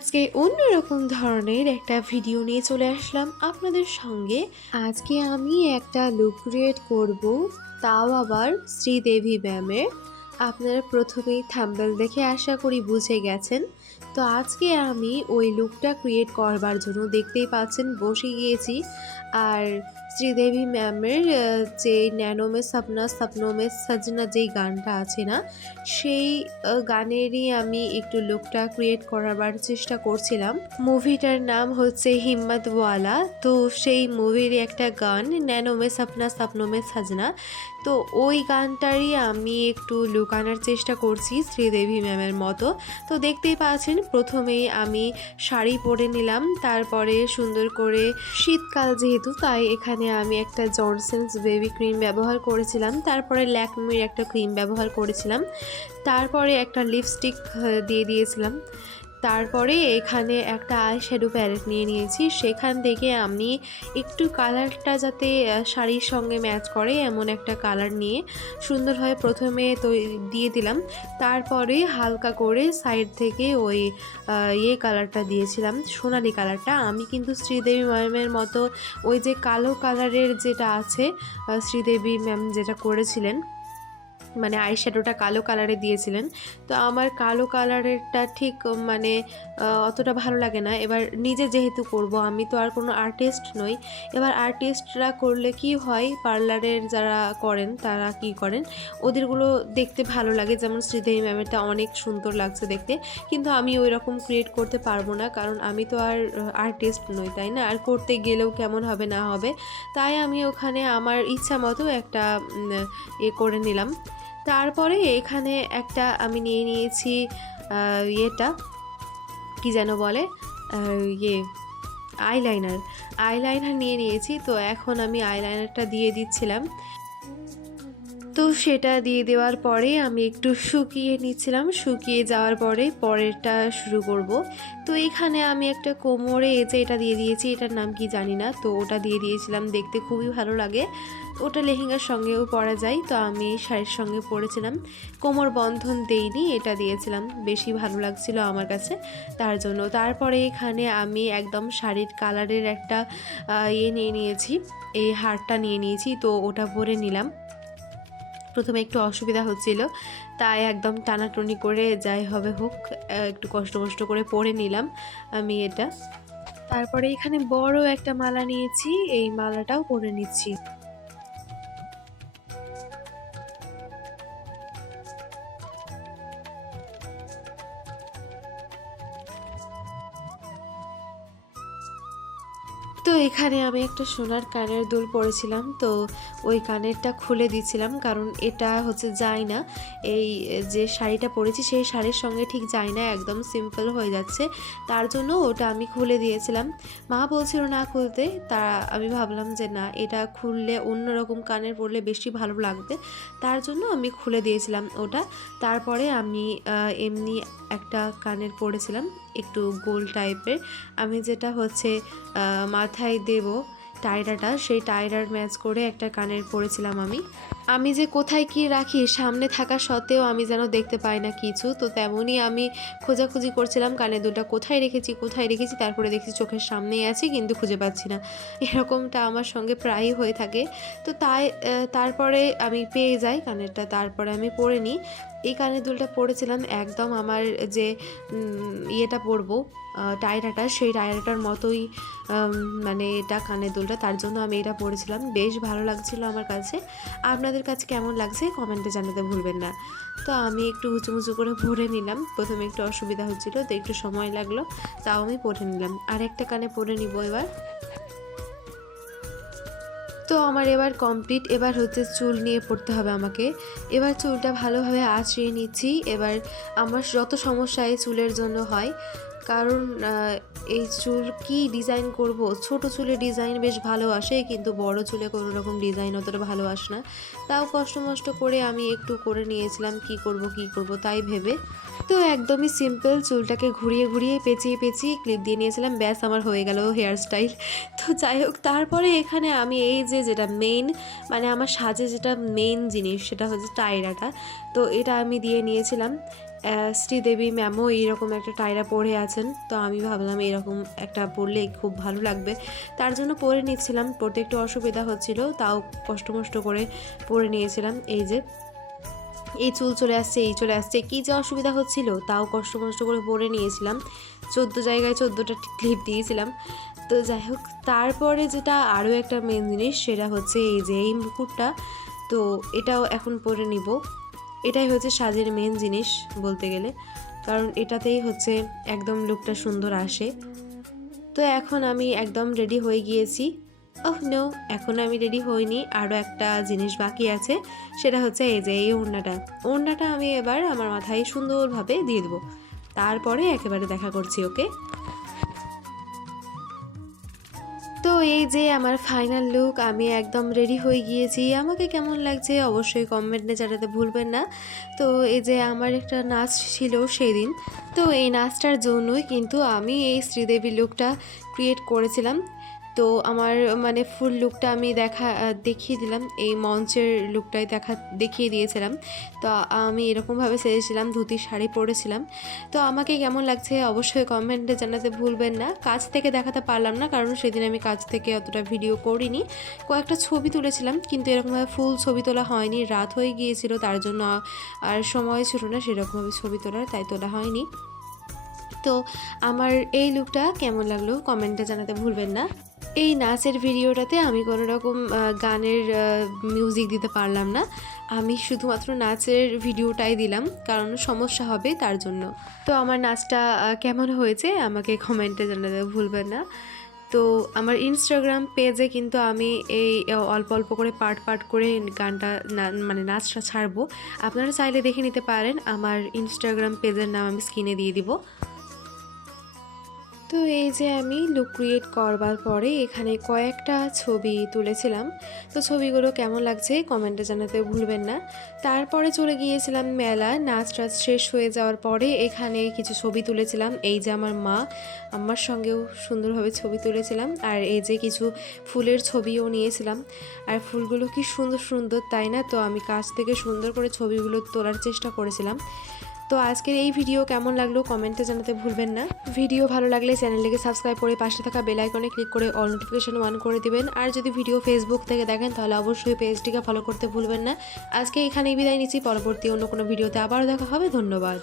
আজকে অন্যরকম ধরনের একটা ভিডিও নিয়ে চলে আসলাম আপনাদের সঙ্গে। আজকে আমি একটা লুক ক্রিয়েট করব, তাও আবার শ্রীদেবী ম্যামের। আপনারা প্রথমেই থাম্বনেল দেখে আশা করি বুঝে গেছেন। তো আজকে আমি ওই লুকটা ক্রিয়েট করবার জন্য দেখতেই পাচ্ছেন বসে গিয়েছি। আর শ্রীদেবী ম্যামের যে নैनो में सपना सपनों में सजना যেই গানটা আছে না, সেই গানেরই আমি একটু লুকটা ক্রিয়েট করাবার চেষ্টা করছিলাম। মুভিটার নাম হচ্ছে হিম্মতওয়ালা। তো সেই মুভিরই একটা গান नैनो में सपना सपनों में सजना। তো ওই গানটারই আমি একটু লুক আনার চেষ্টা করছি শ্রীদেবী ম্যামের মতো। তো দেখতেই পাচ্ছেন প্রথমেই আমি শাড়ি পরে নিলাম, তারপরে সুন্দর করে শীতকাল যেহেতু তাই এখানে আমি একটা জনসন্স বেবি ক্রিম ব্যবহার করেছিলাম, তারপরে ল্যাকমির একটা ক্রিম ব্যবহার করেছিলাম, তারপরে একটা লিপস্টিক দিয়ে দিয়েছিলাম, তারপরে এখানে একটা আই শ্যাডো প্যালেট নিয়ে নিয়েছি। সেখান থেকে আমি একটু কালারটা যাতে শাড়ির সঙ্গে ম্যাচ করে এমন একটা কালার নিয়ে সুন্দরভাবে প্রথমে তো দিয়ে দিলাম, তারপরে হালকা করে সাইড থেকে ওই কালারটা দিয়েছিলাম, সোনালি কালারটা। আমি কিন্তু শ্রীদেবী ম্যামের মতো ওই যে কালো কালারের যেটা আছে, শ্রীদেবী ম্যাম যেটা করেছিলেন মানে আই শ্যাডোটা কালো কালারে দিয়েছিলেন, তো আমার কালো কালারেরটা ঠিক মানে অতটা ভালো লাগে না। এবার নিজে যেহেতু করব, আমি তো আর কোনো আর্টিস্ট নই। এবার আর্টিস্টরা করলে কি হয়, পার্লারের যারা করেন তারা কি করেন, ওদেরগুলো দেখতে ভালো লাগে, যেমন শ্রীদেবী ম্যামেরটা অনেক সুন্দর লাগছে দেখতে, কিন্তু আমি ওই রকম ক্রিয়েট করতে পারবো না, কারণ আমি তো আর আর্টিস্ট নই, তাই না? আর করতে গেলেও কেমন হবে না হবে, তাই আমি ওখানে আমার ইচ্ছা মতো একটা করে নিলাম। তারপরে এখানে একটা আমি নিয়ে নিয়েছি ইয়েটা কি যেন বলে, ইয়ে আইলাইনার নিয়ে নিয়েছি। তো এখন আমি আইলাইনারটা দিয়ে দিচ্ছিলাম। তো সেটা দিয়ে দেওয়ার পরে আমি একটু শুকিয়ে নিচ্ছিলাম, শুকিয়ে যাওয়ার পরে পরেরটা শুরু করব। তো এখানে আমি একটা কোমরে এটা দিয়ে দিয়েছি, এটার নাম কি জানি না, তো ওটা দিয়ে দিয়েছিলাম, দেখতে খুবই ভালো লাগে, ওটা লেহেঙ্গার সঙ্গেও পরা যায়। তো আমি শাড়ির সঙ্গে পরেছিলাম, কোমর বন্ধন দেইনি, এটা দিয়েছিলাম, বেশি ভালো লাগছিল আমার কাছে তার জন্য। তারপরে এখানে আমি একদম শাড়ির কালারের একটা নিয়ে নিয়েছি, এই হারটা নিয়ে নিয়েছি, তো ওটা পরে নিলাম। প্রথমে একটু অসুবিধা হচ্ছিল, তাই একদম টানাটুনি করে যাই হবে হোক একটু কষ্ট করে পরে নিলাম আমি এটা। তারপরে এখানে বড় একটা মালা নিয়েছি, এই মালাটাও পরে নিচ্ছি। তো এখানে আমি একটা সোনার কানের দুল পরেছিলাম, তো ওই কানেরটা খুলে দিচ্ছিলাম, কারণ এটা হচ্ছে যায় না, এই যে শাড়িটা পরেছি সেই শাড়ির সঙ্গে ঠিক যায় না, একদম সিম্পল হয়ে যাচ্ছে, তার জন্য ওটা আমি খুলে দিয়েছিলাম। মা বলছিল না খুলতে, তা আমি ভাবলাম যে না, এটা খুললে অন্যরকম কানের পরলে বেশি ভালো লাগবে, তার জন্য আমি খুলে দিয়েছিলাম ওটা। তারপরে আমি এমনি একটা কানের পরেছিলাম একটু গোল টাইপের, আমি যেটা হচ্ছে মাথায় দেব টায়রাটা, সেই টায়রার ম্যাচ করে একটা কানের পরেছিলাম আমি যে কোথায় কি রাখি সামনে থাকা সত্ত্বেও আমি যেন দেখতে পাই না কিছু, তো তেমনই আমি খোঁজাখুঁজি করছিলাম কানের দুলটা কোথায় রেখেছি, তারপরে দেখছি চোখের সামনেই আছে কিন্তু খুঁজে পাচ্ছি না, এরকমটা আমার সঙ্গে প্রায়ই হয়ে থাকে। তো তারপরে আমি পেয়ে যাই কানেরটা, তারপরে আমি পরে নিই। এই কানের দুলটা পরেছিলাম একদম আমার যে ইয়েটা পরবো টায়রাটা, সেই টায়রাটার মতোই মানে এটা কানের দুলটা, তার জন্য আমি এটা পরেছিলাম, বেশ ভালো লাগছিল আমার কাছে। আপনাদের কাছে কেমন লাগছে কমেন্টে জানাতে ভুলবেন না। তো আমি একটু উঁচু করে পরে নিলাম, প্রথমে একটু অসুবিধা হচ্ছিল, তো একটু সময় লাগলো, তাও আমি পরে নিলাম। আর একটা কানে পরে নিব এবার। তো আমার এবার কমপ্লিট, এবার হচ্ছে চুল নিয়ে পড়তে হবে আমাকে। এবার চুলটা ভালোভাবে আঁচড়িয়ে নিচ্ছি। এবার আমার যত সমস্যা এই চুলের জন্য হয়, কারণ এই চুল কি ডিজাইন করব, ছোট চুলে ডিজাইন বেশ ভালো আসে, কিন্তু বড় চুলে কোনো রকম ডিজাইন অতটা ভালো আসে না, তাও কষ্ট করে আমি একটু করে নিয়েছিলাম কি করব তাই ভেবে। তো একদমই সিম্পল, চুলটাকে ঘুরিয়ে পেঁচিয়ে ক্লিপ দিয়ে নিয়েছিলাম, ব্যাস আমার হয়ে গেল হেয়ার স্টাইল। তো যাই হোক, তারপরে এখানে আমি এই যেটা মেইন মানে আমার সাজে যেটা মেইন জিনিস সেটা হচ্ছে টায়রাটা, তো এটা আমি দিয়ে নিয়েছিলাম। শ্রীদেবী ম্যামও এইরকম একটা টায়রা পরে আছেন, তো আমি ভাবলাম এরকম একটা পরলে খুব ভালো লাগবে, তার জন্য পরে নিচ্ছিলাম। পরতে একটু অসুবিধা হচ্ছিল, তাও কষ্ট মষ্ট করে পরে নিয়েছিলাম। এই যে এই চুল চলে আসছে, এই চলে আসছে, কী যে অসুবিধা হচ্ছিল, তাও কষ্ট মষ্ট করে পরে নিয়েছিলাম। 14 জায়গায় 14টা ক্লিপ দিয়েছিলাম। তো যাই হোক, তারপরে যেটা আরও একটা মেন জিনিস, সেটা হচ্ছে এই যে এই মুকুটটা। তো এটাও এখন পরে নিব। এটাই হচ্ছে সাজের মেন জিনিস বলতে গেলে, কারণ এটাতেই হচ্ছে একদম লুকটা সুন্দর আসে। তো এখন আমি একদম রেডি হয়ে গিয়েছি। ওহ নো, এখন আমি রেডি হইনি, আরও একটা জিনিস বাকি আছে। সেটা হচ্ছে এই যে এই ওড়নাটা আমি এবার আমার মাথায় সুন্দরভাবে দিয়ে দেবো, তারপরে একেবারে দেখা করছি। ওকে, তো এই যে আমার ফাইনাল লুক, আমি একদম রেডি হয়ে গিয়েছি। আমাকে কেমন লাগছে অবশ্যই কমেন্টে জানাতে ভুলবেন না। তো এই যে আমার একটা নাচ ছিল সেদিন, তো এই নাচটার জন্যই কিন্তু আমি এই শ্রীদেবী লুকটা ক্রিয়েট করেছিলাম। তো আমার মানে ফুল লুকটা আমি দেখিয়ে দিলাম, এই মঞ্চের লুকটাই দেখিয়ে দিয়েছিলাম। তো আমি এরকমভাবে সেজেছিলাম, ধুতি শাড়ি পরেছিলাম। তো আমাকে কেমন লাগছে অবশ্যই কমেন্টে জানাতে ভুলবেন না। কাছ থেকে দেখাতে পারলাম না, কারণ সেদিন আমি কাছ থেকে অতটা ভিডিও করিনি, কয়েকটা ছবি তুলেছিলাম, কিন্তু এরকমভাবে ফুল ছবি তোলা হয়নি। রাত হয়ে গিয়েছিল, তার জন্য আর সময় ছিল না সেরকমভাবে ছবি তোলার, তাই তোলা হয়নি। তো আমার এই লুকটা কেমন লাগলো কমেন্টে জানাতে ভুলবেন না। এই নাচের ভিডিওটাতে আমি কোনো রকম গানের মিউজিক দিতে পারলাম না, আমি শুধুমাত্র নাচের ভিডিওটাই দিলাম, কারণ সমস্যা হবে তার জন্য। তো আমার নাচটা কেমন হয়েছে আমাকে কমেন্টে জানাতে ভুলবেন না। তো আমার ইনস্টাগ্রাম পেজে কিন্তু আমি এই অল্প অল্প করে পার্ট পার্ট করে গানটা মানে নাচটা ছাড়বো, আপনারা চাইলে দেখে নিতে পারেন। আমার ইনস্টাগ্রাম পেজের নাম আমি স্ক্রিনে দিয়ে দিব। তো এই যে আমি লুক ক্রিয়েট করবার পরে এখানে কয়েকটা ছবি তুলেছিলাম, তো ছবিগুলো কেমন লাগছে কমেন্টে জানাতে ভুলবেন না। তারপরে চলে গিয়েছিলাম মেলা, নাচ টাচ শেষ হয়ে যাওয়ার পরে এখানে কিছু ছবি তুলেছিলাম। এই যে আমার সঙ্গেও সুন্দরভাবে ছবি তুলেছিলাম, আর এই যে কিছু ফুলের ছবিও নিয়েছিলাম। আর ফুলগুলো কি সুন্দর সুন্দর, তাই না? তো আমি কাছ থেকে সুন্দর করে ছবিগুলো তোলার চেষ্টা করেছিলাম। তো আজকের এই ভিডিও কেমন লাগলো কমেন্টে জানাতে ভুলবেন না। ভিডিও ভালো লাগলে চ্যানেলটিকে সাবস্ক্রাইব করে পাশে থাকা বেল আইকনে ক্লিক করে অল নোটিফিকেশন অন করে দিবেন। আর যদি ভিডিও ফেসবুক থেকে দেখেন তাহলে অবশ্যই পেজটিকে ফলো করতে ভুলবেন না। আজকে এখানেই বিদায় নিচ্ছি, পরবর্তী অন্য কোনো ভিডিওতে আবারও দেখা হবে। ধন্যবাদ।